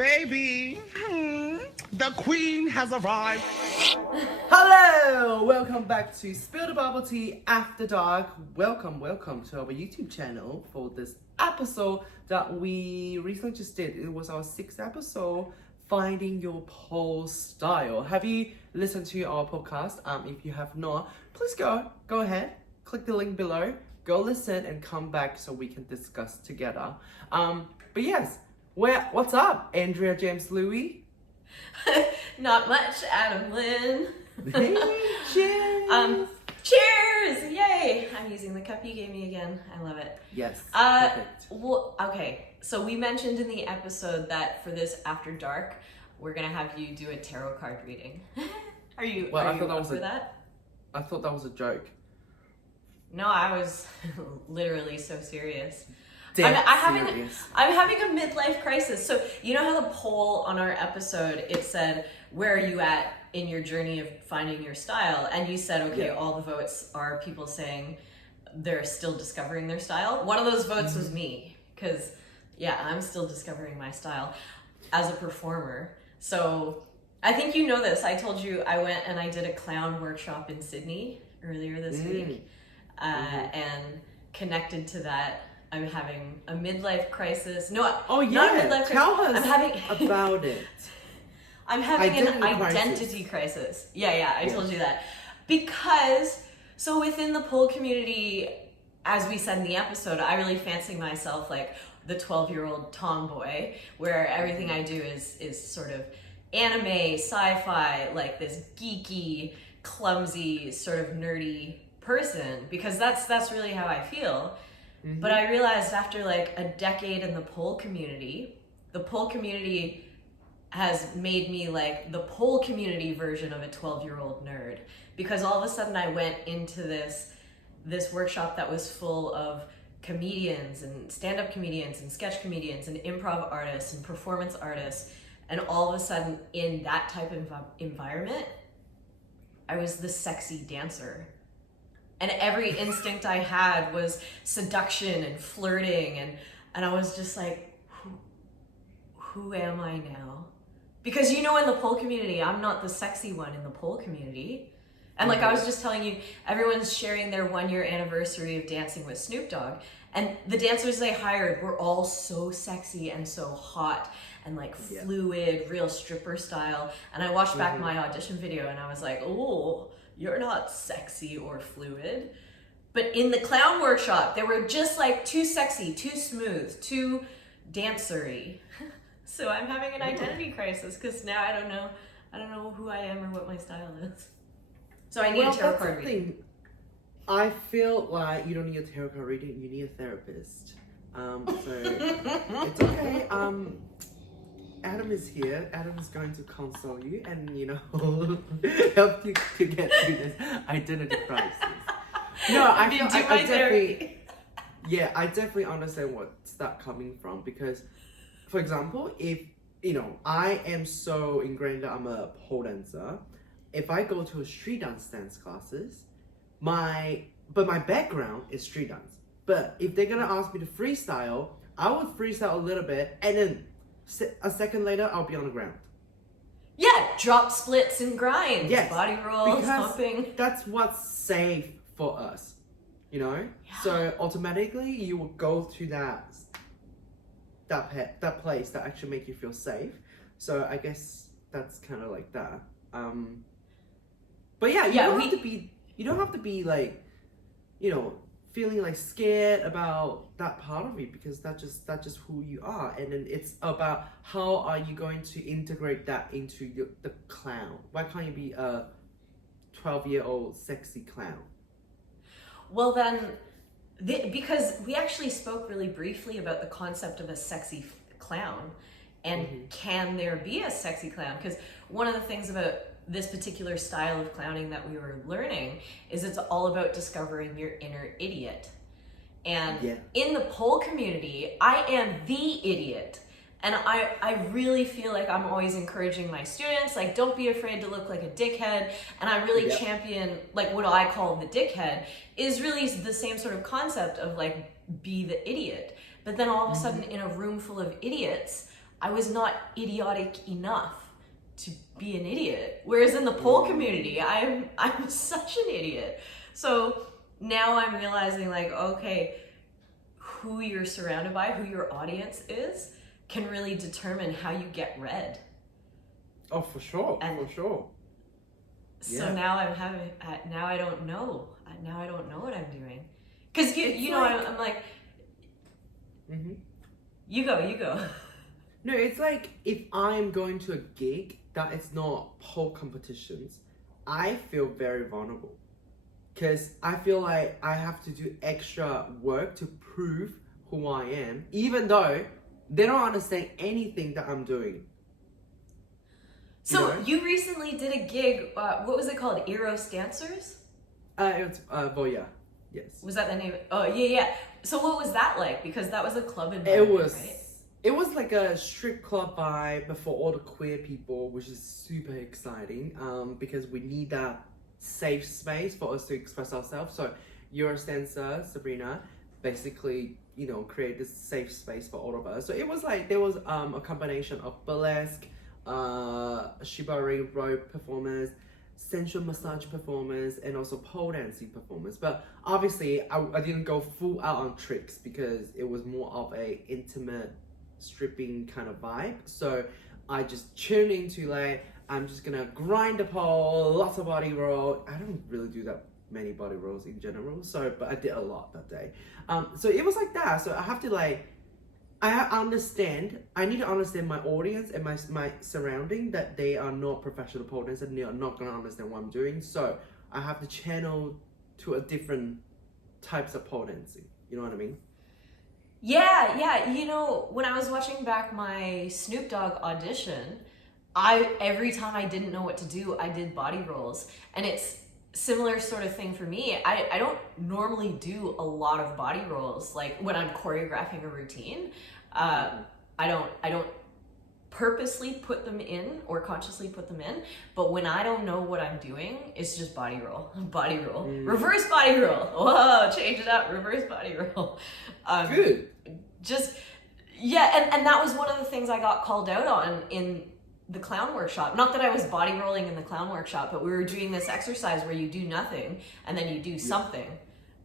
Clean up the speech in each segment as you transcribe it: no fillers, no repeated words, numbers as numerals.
Baby, the queen has arrived. Hello! Welcome back to Spill the Bubble Tea After Dark. Welcome to our YouTube channel for this episode that we recently just did. It was our 6th episode, Finding Your Pole Style. Have you listened to our podcast? If you have not, please go ahead, click the link below, go listen and come back so we can discuss together. But yes, what's up, Andrea James Lui? Not much, Adam Lin. Hey, cheers! Cheers! Yay! I'm using the cup you gave me again. I love it. Yes, perfect. Well, okay, so we mentioned in the episode that for this After Dark, we're gonna have you do a tarot card reading. Are you up for that? I thought that was a joke. No, I was literally so serious. I'm having a midlife crisis. So you know how the poll on our episode, it said, where are you at in your journey of finding your style? And you said, okay, Yeah. all the votes are people saying they're still discovering their style. One of those votes was me, because I'm still discovering my style as a performer. So I think you know this. I told you I went and I did a clown workshop in Sydney earlier this week, and connected to that. I'm having a midlife crisis. Not a midlife crisis. Tell us I'm having about it. I'm having an identity crisis. I told you that. Because, so within the pole community, as we said in the episode, I really fancy myself like the 12-year-old tomboy, where everything I do is sort of anime, sci-fi, like this geeky, clumsy, sort of nerdy person, because that's really how I feel. But I realized after like a decade in the pole community has made me like the pole community version of a 12-year-old nerd, because all of a sudden I went into this workshop that was full of comedians and stand-up comedians and sketch comedians and improv artists and performance artists, and all of a sudden in that type of environment I was the sexy dancer. And every instinct I had was seduction and flirting, and I was just like, who am I now? Because in the pole community, I'm not the sexy one in the pole community. And like I was just telling you, everyone's sharing their 1-year anniversary of dancing with Snoop Dogg, and the dancers they hired were all so sexy and so hot and like fluid, real stripper style. And I watched back my audition video and I was like, oh, you're not sexy or fluid. But in the clown workshop, they were just like too sexy, too smooth, too dancery. So I'm having an identity crisis because now I don't know who I am or what my style is. So I need a tarot card reading. I feel like you don't need a tarot card reading, you need a therapist. So it's okay. Adam is here. Adam is going to console you and, help you to get through this identity crisis. No, I definitely understand what's that coming from, because, for example, if, I am so ingrained that I'm a pole dancer, if I go to a street dance classes, my background is street dance. But if they're gonna ask me to freestyle, I would freestyle a little bit and then a second later, I'll be on the ground. Yeah, drop splits and grinds, yes, body rolls, hopping. That's what's safe for us, Yeah. So automatically, you will go to that place that actually make you feel safe. So I guess that's kind of like that. But you don't have to be like, feeling like scared about that part of you, because that's just who you are. And then it's about how are you going to integrate that into the clown. Why can't you be a 12-year-old sexy clown? Well then, because we actually spoke really briefly about the concept of a sexy clown, and can there be a sexy clown? Because one of the things about this particular style of clowning that we were learning is it's all about discovering your inner idiot. And in the pole community, I am the idiot. And I really feel like I'm always encouraging my students, like, don't be afraid to look like a dickhead. And I really champion, like, what I call the dickhead is really the same sort of concept of, like, be the idiot. But then all of a sudden in a room full of idiots, I was not idiotic enough to be an idiot. Whereas in the pole community, I'm such an idiot. So now I'm realizing like, okay, who you're surrounded by, who your audience is, can really determine how you get read. Oh, for sure, for sure. So now now I don't know. Now I don't know what I'm doing. Because you know, I'm like, you go. No, it's like if I'm going to a gig that is not pole competitions, I feel very vulnerable. Because I feel like I have to do extra work to prove who I am, even though they don't understand anything that I'm doing. So you recently did a gig, what was it called? Eros Dancers? It's Voya, yes. Was that the name? Oh, yeah. So what was that like? Because that was a club environment, It was like a strip club vibe for all the queer people, which is super exciting because we need that safe space for us to express ourselves. So your dancer, Sabrina, basically, you know, create this safe space for all of us. So it was like, there was a combination of burlesque, shibari rope performance, sensual massage performance, and also pole dancing performance. But obviously I didn't go full out on tricks because it was more of a intimate stripping kind of vibe. So I just tuned into like, I'm just gonna grind the pole, lots of body roll. I don't really do that many body rolls in general, so but I did a lot that day. So it was like that. So I have to like, I need to understand my audience and my surrounding, that they are not professional pole dancers and they are not gonna understand what I'm doing. So I have to channel to a different types of pole dancing. You know what I mean? Yeah. You know, when I was watching back my Snoop Dogg audition, every time I didn't know what to do, I did body rolls. And it's similar sort of thing for me. I don't normally do a lot of body rolls, like when I'm choreographing a routine. I don't purposely put them in or consciously put them in, but when I don't know what I'm doing, it's just body roll, reverse body roll. Whoa, change it up, reverse body roll. Good. Just, yeah, and that was one of the things I got called out on in the clown workshop. Not that I was body rolling in the clown workshop, but we were doing this exercise where you do nothing and then you do something,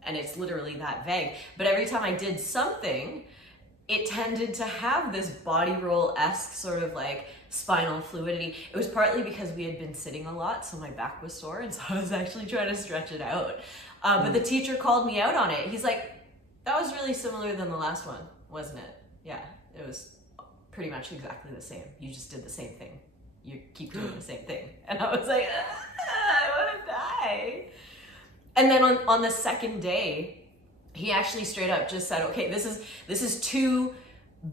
and it's literally that vague. But every time I did something, it tended to have this body roll-esque sort of like spinal fluidity. It was partly because we had been sitting a lot, so my back was sore, and so I was actually trying to stretch it out. But the teacher called me out on it. He's like, that was really similar than the last one, wasn't it? Yeah, it was pretty much exactly the same. You just did the same thing. You keep doing the same thing. And I was like, I want to die. And then on the second day, he actually straight up just said, okay, this is too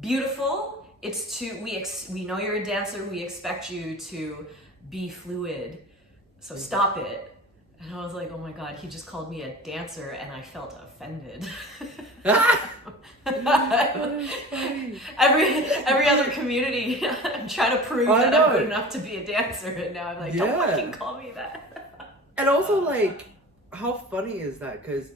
beautiful. It's too, we know you're a dancer. We expect you to be fluid. So stop it. And I was like, oh my God, he just called me a dancer, and I felt offended. every other community, I'm trying to prove that I'm good enough to be a dancer, and now I'm like, don't fucking call me that. And also, like, how funny is that? Because,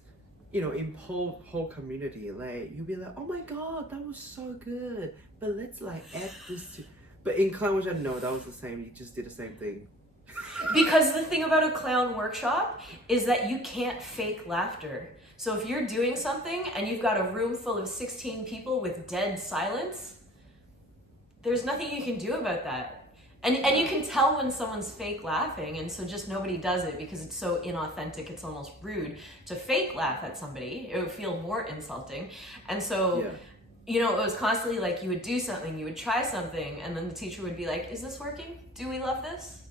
you know, in whole community, like, you'll be like, oh my God, that was so good, but let's like add this to. But in clown, which I know that was the same. You just did the same thing. Because the thing about a clown workshop is that you can't fake laughter. So if you're doing something and you've got a room full of 16 people with dead silence, there's nothing you can do about that. And you can tell when someone's fake laughing, and so just nobody does it because it's so inauthentic, it's almost rude to fake laugh at somebody. It would feel more insulting. And so, you know, it was constantly like you would do something, you would try something, and then the teacher would be like, is this working? Do we love this?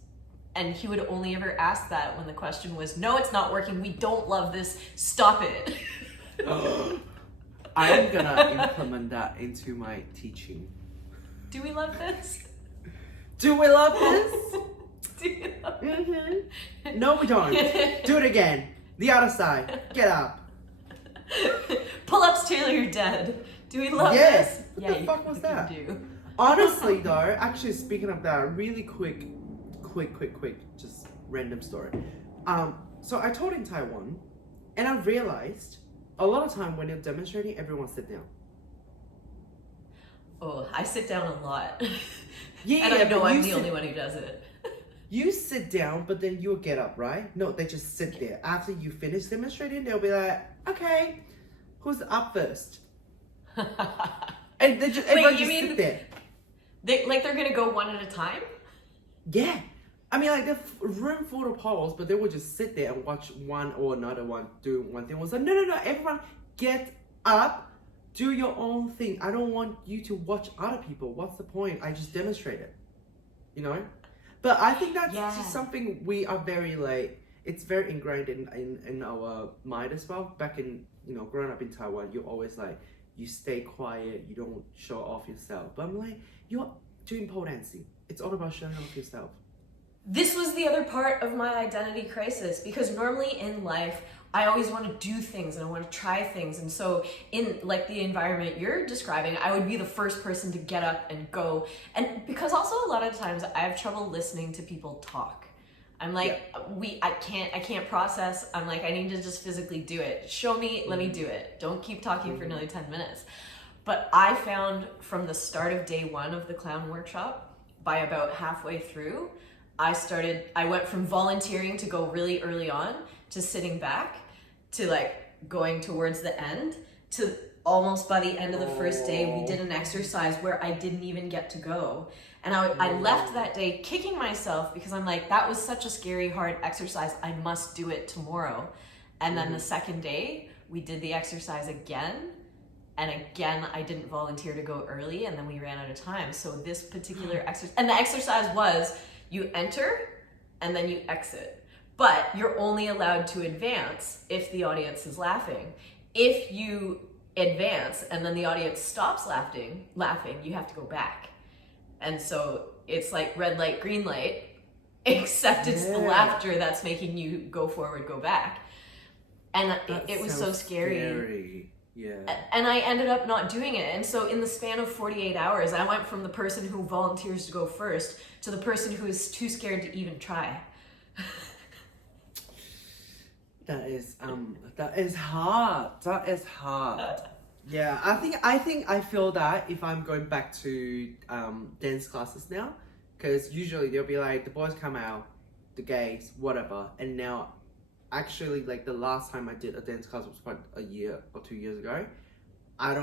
And he would only ever ask that when the question was, no, it's not working. We don't love this. Stop it. I'm gonna implement that into my teaching. Do we love this? Do we love this? Do you love Mm-hmm. No, we don't. Do it again. The other side. Get up. Pull-ups till you're dead. Do we love yes. this? What the fuck was that? Do. Honestly, though, actually, speaking of that, really quick, just random story. So I taught in Taiwan, and I realized a lot of time when you're demonstrating, everyone sit down. Oh, I sit down a lot. Yeah, And I know but I'm you the sit- only one who does it. You sit down, but then you'll get up, right? No, they just sit there. After you finish demonstrating, they'll be like, okay, who's up first? And they just, everyone you just mean sit there. they're gonna go one at a time? Yeah. I mean, like, the room full of polls, but they will just sit there and watch one or another one do one thing. I was like, no, everyone get up, do your own thing. I don't want you to watch other people. What's the point? I just demonstrated, you know? But I think that's just something we are very, like, it's very ingrained in our mind as well. Back in, you know, growing up in Taiwan, you're always like, you stay quiet, you don't show off yourself. But I'm like, you're doing pole dancing. It's all about showing off yourself. This was the other part of my identity crisis, because normally in life, I always want to do things and I want to try things. And so in like the environment you're describing, I would be the first person to get up and go. And because also a lot of times I have trouble listening to people talk. I'm like, I can't process. I'm like, I need to just physically do it. Show me, let me do it. Don't keep talking for nearly 10 minutes. But I found from the start of day one of the clown workshop, by about halfway through, I went from volunteering to go really early on to sitting back to like going towards the end to almost by the end of the first day, we did an exercise where I didn't even get to go. And I left that day kicking myself because I'm like, that was such a scary, hard exercise. I must do it tomorrow. And then the second day, we did the exercise again. And again, I didn't volunteer to go early, and then we ran out of time. So this particular exercise, and the exercise was you enter and then you exit. But you're only allowed to advance if the audience is laughing. If you advance and then the audience stops laughing, you have to go back. And so it's like red light, green light, except it's the laughter that's making you go forward, go back. And it was so scary. Yeah. And I ended up not doing it. And so in the span of 48 hours, I went from the person who volunteers to go first to the person who is too scared to even try. That is hard. That is hard. Yeah, I think I feel that if I'm going back to dance classes now, because usually they'll be like the boys come out, the gays, whatever, and now actually like the last time I did a dance class was about a year or 2 years ago. I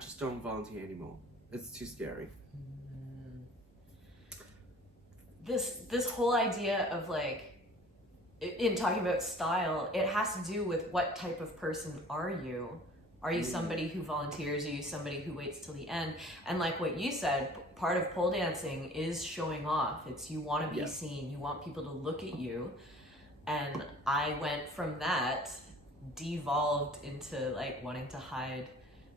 just don't volunteer anymore. It's too scary. This whole idea of like, in talking about style, it has to do with what type of person are you? Are you somebody who volunteers? Are you somebody who waits till the end? And like what you said, part of pole dancing is showing off. It's you want to be seen. You want people to look at you. And I went from that, devolved into like wanting to hide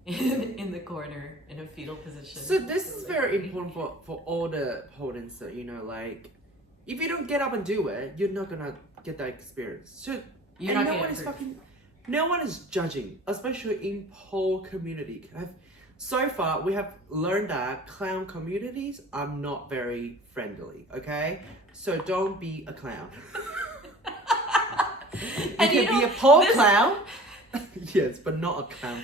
in the corner in a fetal position. So this is very important for all the pole dancers, you know, like if you don't get up and do it, you're not gonna get that experience. So You're and not no one gonna is improve. no one is judging, especially in pole community. So far, we have learned that clown communities are not very friendly. Okay, so don't be a clown. You can be a pole clown, yes, but not a clown.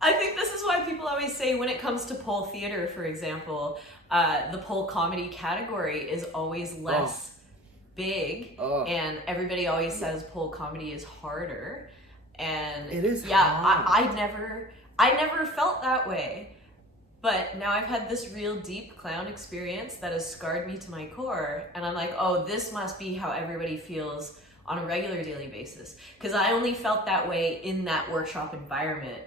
I think this is why people always say when it comes to pole theater, for example, the pole comedy category is always less big, and everybody always says pole comedy is harder. And it is hard. hard. I never felt that way. But now I've had this real deep clown experience that has scarred me to my core, and I'm like, oh, this must be how everybody feels on a regular daily basis. Because I only felt that way in that workshop environment.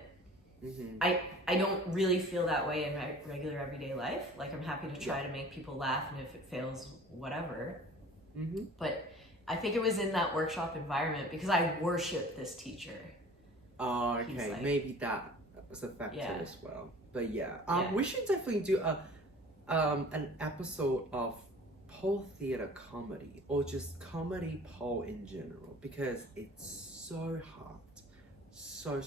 Mm-hmm. I don't really feel that way in my regular everyday life. Like, I'm happy to try to make people laugh, and if it fails, whatever. Mm-hmm. But I think it was in that workshop environment because I worship this teacher. Oh, okay. Like, maybe that was a factor as well. But we should definitely do an episode of pole theater comedy, or just comedy pole in general, because it's so hard. So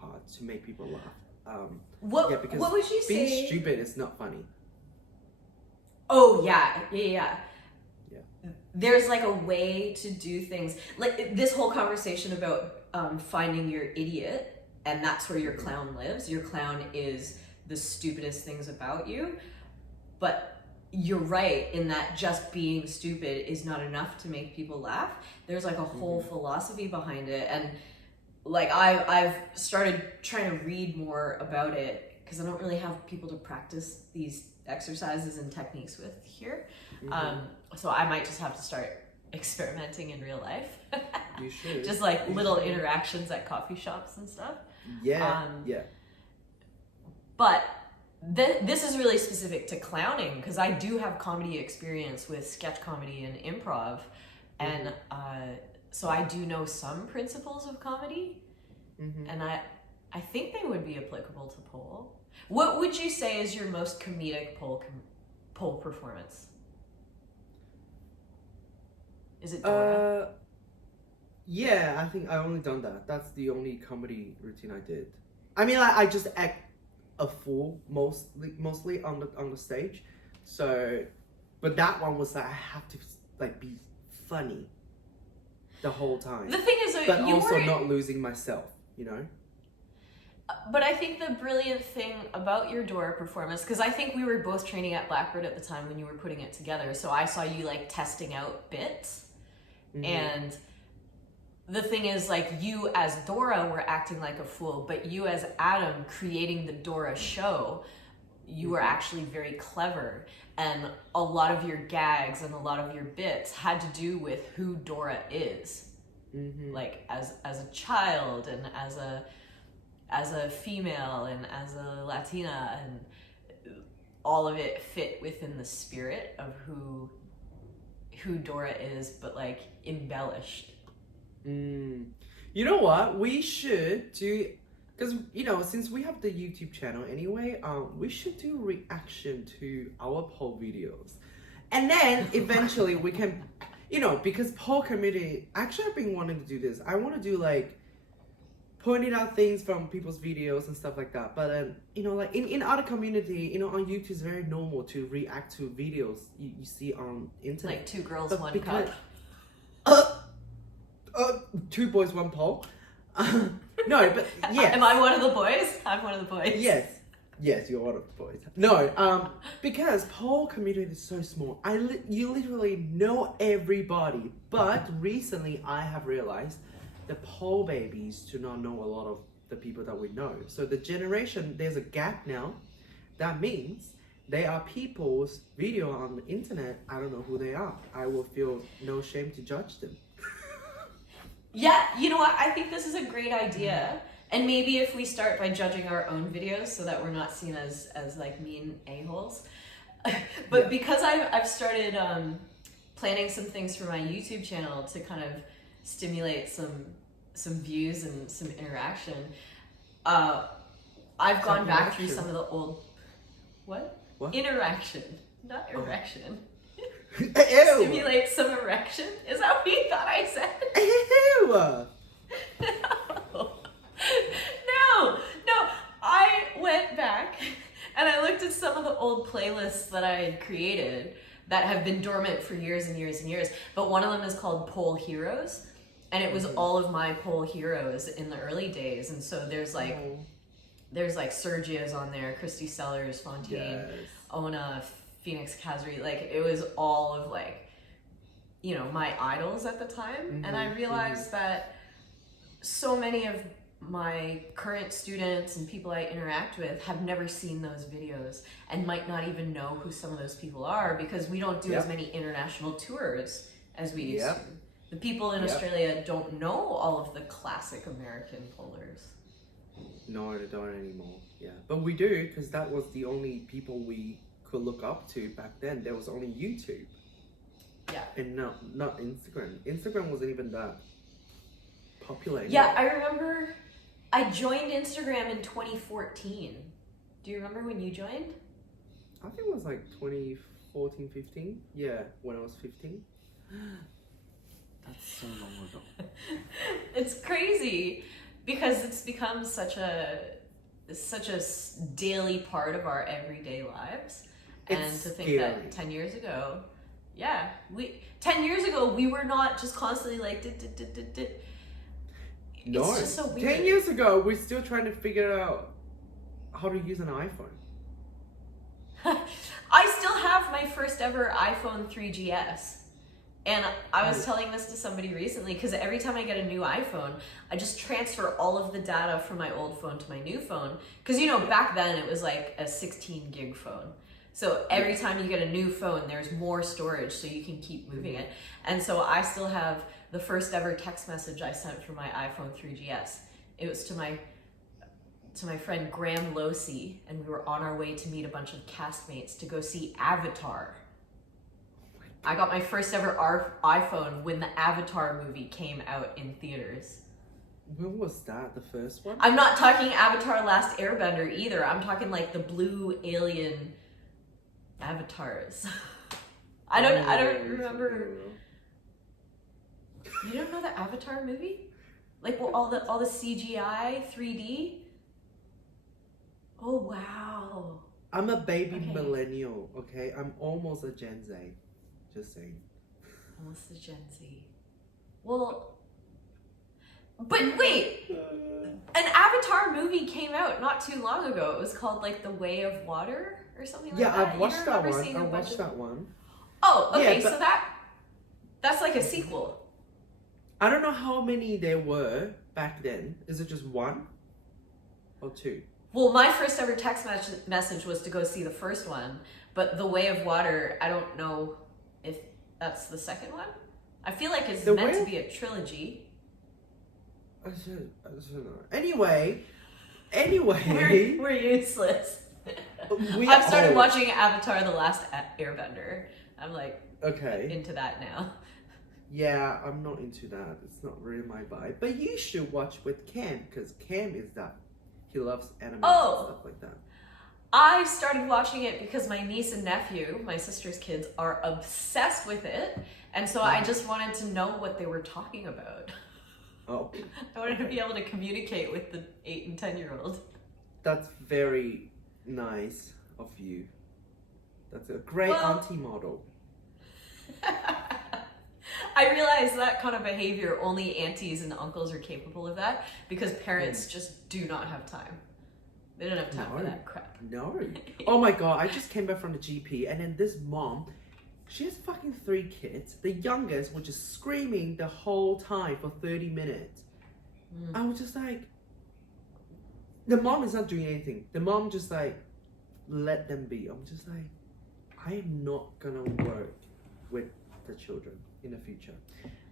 hard to make people laugh. What would you say? Being stupid is not funny. Oh yeah. There's like a way to do things. Like this whole conversation about finding your idiot, and that's where your clown lives. Your clown is the stupidest things about you. But you're right in that just being stupid is not enough to make people laugh. There's like a whole philosophy behind it. And like I've started trying to read more about it because I don't really have people to practice these exercises and techniques with here. So I might just have to start experimenting in real life. You should. Just like little interactions at coffee shops and stuff. Yeah. But this is really specific to clowning because I do have comedy experience with sketch comedy and improv. And so I do know some principles of comedy. And I think they would be applicable to pole. What would you say is your most comedic pole performance? Is it Dora? Yeah, I think I only done that. That's the only comedy routine I did. I mean, I just act a fool mostly on the stage. So, but that one was like I have to like be funny the whole time. The thing is, but also not losing myself, you know. But I think the brilliant thing about your Dora performance, because I think we were both training at Blackbird at the time when you were putting it together, so I saw you like testing out bits. And the thing is, like, you as Dora were acting like a fool, but you as Adam creating the Dora Show, you were actually very clever. And a lot of your gags and a lot of your bits had to do with who Dora is. Like as a child and as a female and as a Latina, and all of it fit within the spirit of who Dora is, but like embellished. You know what? We should do, because you know, since we have the YouTube channel anyway, we should do reaction to our poll videos, and then eventually we can, you know, because poll community. Actually, I've been wanting to do this. I want to do like pointing out things from people's videos and stuff like that. But you know, like in other community, you know, on YouTube it's very normal to react to videos you see on internet. Like Two Girls, But One because, Cup. Two boys, one poll. No, but yeah. Am I one of the boys? I'm one of the boys. Yes, you're one of the boys. No, because poll community is so small. You literally know everybody. But recently, I have realized the poll babies do not know a lot of the people that we know. So the generation, there's a gap now. That means they are people's video on the internet. I don't know who they are. I will feel no shame to judge them. Yeah, you know what? I think this is a great idea. And maybe if we start by judging our own videos so that we're not seen as like mean a-holes. But because I've started planning some things for my YouTube channel to kind of stimulate some views and some interaction, I've gone back through some of the old... What? Interaction, not erection. Ew. Stimulate some erection? Is that what you thought I said? Ew. No. I went back and I looked at some of the old playlists that I had created that have been dormant for years and years and years. But one of them is called Pole Heroes. And it was all of my pole heroes in the early days. And so there's like Sergio's on there, Christy Sellers, Fontaine, Ona, Phoenix Kazri. Like it was all of like, you know, my idols at the time. And I realized that so many of my current students and people I interact with have never seen those videos and might not even know who some of those people are because we don't do as many international tours as we used to. The people in Australia don't know all of the classic American polars. No, they don't anymore. Yeah, but we do because that was the only people we could look up to back then. There was only YouTube. Yeah. And not Instagram. Instagram wasn't even that popular. Yeah, I remember I joined Instagram in 2014. Do you remember when you joined? I think it was like 2014, 15. Yeah, when I was 15. That's so long ago. It's crazy because it's become such a daily part of our everyday lives. And It's to think scary. that 10 years ago, 10 years ago, we were not just constantly like, No, It's just so weird. 10 years ago, we're still trying to figure out how to use an iPhone. I still have my first ever iPhone 3GS. And I was telling this to somebody recently because every time I get a new iPhone, I just transfer all of the data from my old phone to my new phone. Because, you know, back then it was like a 16 gig phone. So every time you get a new phone, there's more storage so you can keep moving it. And so I still have the first ever text message I sent from my iPhone 3GS. It was to my friend Graham Losi, and we were on our way to meet a bunch of castmates to go see Avatar. I got my first ever iPhone when the Avatar movie came out in theaters. When was that? The first one? I'm not talking Avatar Last Airbender either. I'm talking like the blue alien avatars. I don't remember. You don't know the Avatar movie? Like, well, all the CGI 3D? Oh wow. I'm a baby millennial, okay? I'm almost a Gen Z. Just saying. Almost a Gen Z. Well, but wait! An Avatar movie came out not too long ago. It was called like The Way of Water or something like that. Yeah, I've watched that one. I watched that one. Oh, okay, Yeah, so that's like a sequel. I don't know how many there were back then. Is it just one or two? Well, my first ever text message was to go see the first one, but The Way of Water, I don't know if that's the second one. I feel like it's meant to be a trilogy. I should know. Anyway. We're useless. I've started watching Avatar The Last Airbender. I'm like into that now. Yeah, I'm not into that. It's not really my vibe. But you should watch with Cam, because Cam is that. He loves anime and stuff like that. I started watching it because my niece and nephew, my sister's kids, are obsessed with it. And so I just wanted to know what they were talking about. Oh. I wanted to be able to communicate with the 8 and 10-year-old. That's very nice of you. That's a great auntie model. I realize that kind of behavior, only aunties and uncles are capable of that because parents just do not have time. They don't have time for that crap. No. Oh my god, I just came back from the GP and then this mom, she has fucking 3 kids. The youngest was just screaming the whole time for 30 minutes. I was just like, the mom is not doing anything. The mom just like, let them be. I'm just like, I am not gonna work with the children in the future.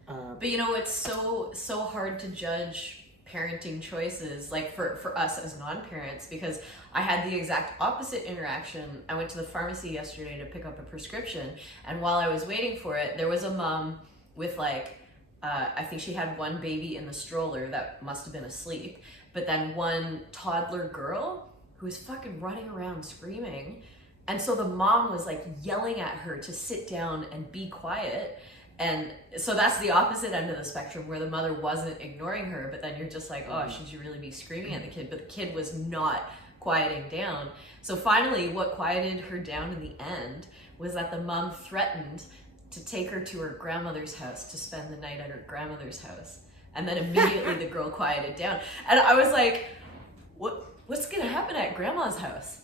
But you know, it's so hard to judge parenting choices, like for us as non-parents, because I had the exact opposite interaction. I went to the pharmacy yesterday to pick up a prescription, and while I was waiting for it, there was a mom with like, I think she had one baby in the stroller that must have been asleep, but then one toddler girl who was fucking running around screaming. And so the mom was like yelling at her to sit down and be quiet. And so that's the opposite end of the spectrum, where the mother wasn't ignoring her, but then you're just like, oh, should you really be screaming at the kid? But the kid was not quieting down. So finally, what quieted her down in the end was that the mom threatened to take her to her grandmother's house to spend the night at her grandmother's house. And then immediately the girl quieted down. And I was like, what's gonna happen at grandma's house?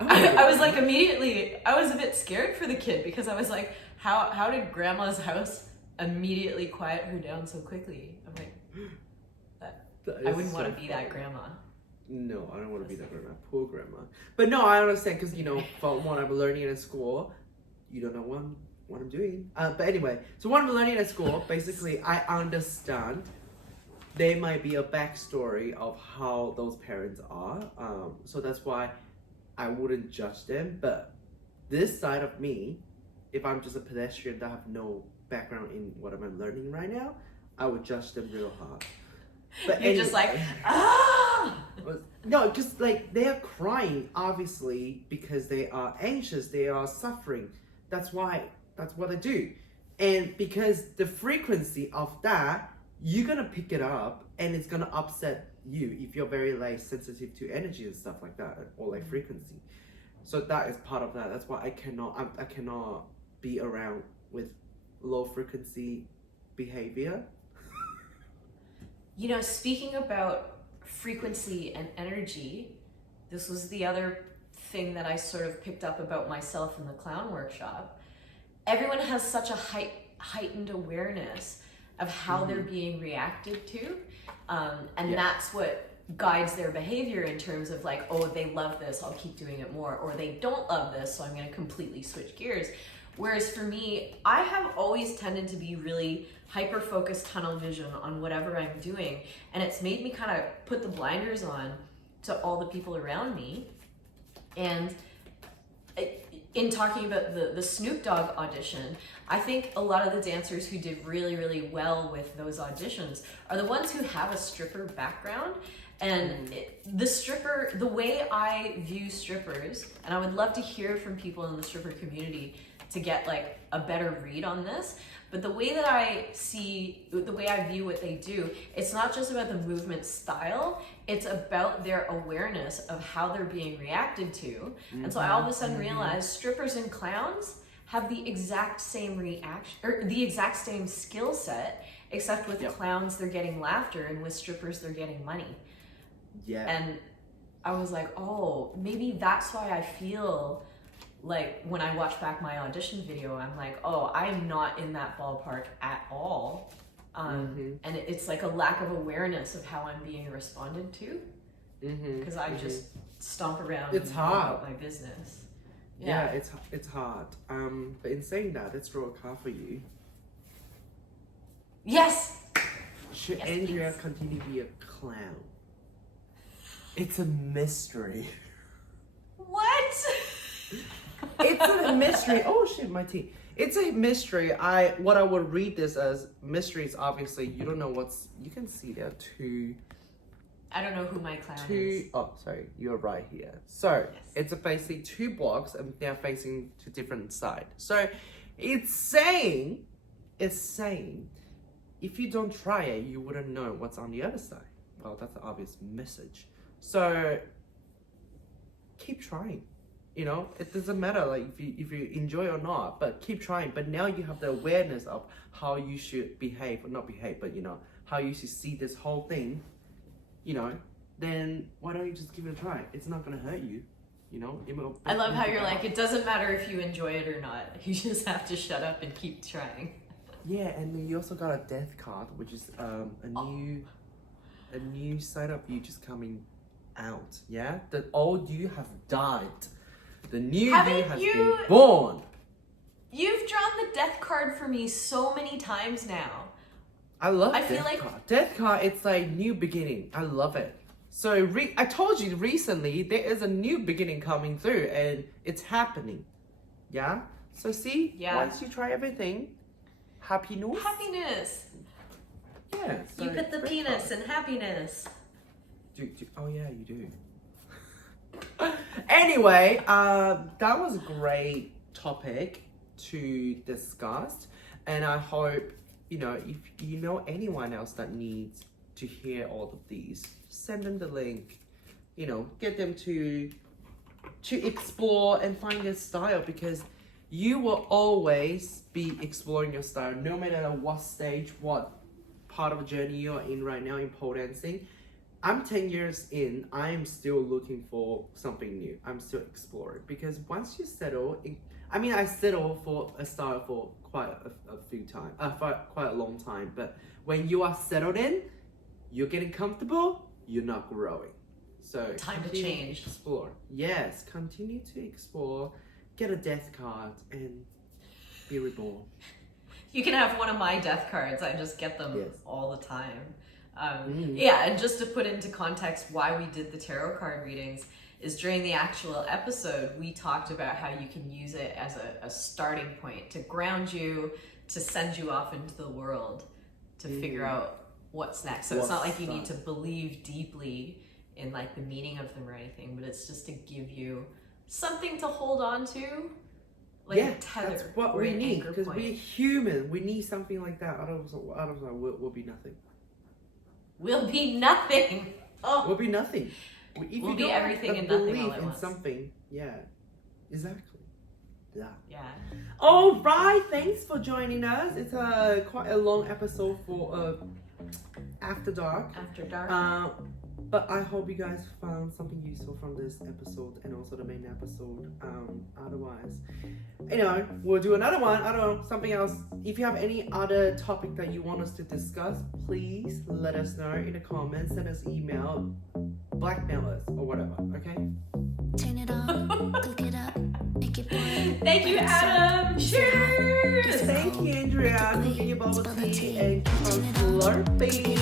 I was like, immediately, I was a bit scared for the kid because I was like, how did grandma's house immediately quiet her down so quickly? I'm like, I wouldn't want to be that grandma. No, I don't want to be that grandma. Poor grandma. But no, I understand because, you know, from what I'm learning in school, you don't know what I'm doing. But anyway, so what I'm learning at school, basically, I understand there might be a backstory of how those parents are. So that's why I wouldn't judge them. But this side of me, if I'm just a pedestrian that have no background in what I'm learning right now, I would judge them real hard. But you're just like, ah! No, just like they are crying, obviously, because they are anxious, they are suffering. That's what they do. And because the frequency of that, you're gonna pick it up and it's gonna upset you if you're very like sensitive to energy and stuff like that, or like frequency. So that is part of that. That's why I cannot be around with low frequency behavior. You know, speaking about frequency and energy, this was the other thing that I sort of picked up about myself in the clown workshop. Everyone has such a heightened awareness of how they're being reacted to. And that's what guides their behavior in terms of like, oh, they love this, I'll keep doing it more. Or they don't love this, so I'm going to completely switch gears. Whereas for me, I have always tended to be really hyper-focused tunnel vision on whatever I'm doing. And it's made me kind of put the blinders on to all the people around me. And in talking about the Snoop Dogg audition, I think a lot of the dancers who did really, really well with those auditions are the ones who have a stripper background. And the way I view strippers, and I would love to hear from people in the stripper community to get like a better read on this, but the way that I view what they do, it's not just about the movement style, it's about their awareness of how they're being reacted to. And so I all of a sudden realized strippers and clowns have the exact same reaction, or the exact same skill set, except with clowns they're getting laughter, and with strippers they're getting money. Yeah. And I was like, oh, maybe that's why I feel like when I watch back my audition video, I'm like, oh, I'm not in that ballpark at all. And it's like a lack of awareness of how I'm being responded to, because I just stomp around it's and hard. go about my business. Yeah, it's hard. But in saying that, let's draw a card for you. Yes! Should Yes, Andrea please. continue to be a clown? It's a mystery. What? It's a mystery. Oh shit, my tea. It's a mystery. What I would read this as mysteries. Obviously, you don't know what's. You can see there two. I don't know who my clown is. Oh, sorry, you're right here. So it's basically two blocks, and they're facing to different sides. So it's saying, if you don't try it, you wouldn't know what's on the other side. Well, that's the obvious message. So keep trying. You know, it doesn't matter like if you enjoy or not, but keep trying. But now you have the awareness of how you should behave, or not behave, but you know, how you should see this whole thing, you know, then why don't you just give it a try? It's not gonna hurt you, you know? I love how you're like, it doesn't matter if you enjoy it or not. You just have to shut up and keep trying. Yeah, and then you also got a death card, which is a new side of you just coming out, yeah? The old you have died. The new you has been born. You've drawn the death card for me so many times now. I love I death feel like card. Death card, it's like new beginning. I love it. So I told you recently there is a new beginning coming through, and it's happening. Yeah. So see, once you try everything, happiness. Happiness. Yeah. So You put the penis in happiness. Oh yeah, you do. Anyway, that was a great topic to discuss, and I hope, you know, if you know anyone else that needs to hear all of these, send them the link, you know, get them to explore and find their style, because you will always be exploring your style, no matter what stage, what part of a journey you're in right now in pole dancing. I'm 10 years in, I'm still looking for something new. I'm still exploring, because once you settle in, I settled for a style for quite a long time, but when you are settled in, you're getting comfortable, you're not growing. So Time to change. Explore. Yes, continue to explore, get a death card, and be reborn. You can have one of my death cards. I just get them all the time. Yeah, and just to put into context why we did the tarot card readings is during the actual episode, we talked about how you can use it as a starting point to ground you, to send you off into the world, to figure out what's next. So it's not like you need to believe deeply in like the meaning of them or anything, but it's just to give you something to hold on to, like a tether. That's what we need, because we're human. We need something like that. Otherwise we'll be nothing. We'll be nothing. Oh. We'll be nothing. If We'll you be don't everything have and a nothing belief all at in once. something, exactly. Yeah. All right, thanks for joining us. It's quite a long episode for After Dark. After dark. But I hope you guys found something useful from this episode and also the main episode. Otherwise, we'll do another one. I don't know, something else. If you have any other topic that you want us to discuss, please let us know in the comments. Send us email, blackmail us, or whatever. Okay. Turn it on, cook it up, make it boil. Thank you, Adam. Cheers. Thank you, Andrea. Cooking your bubble tea and keep on slurping.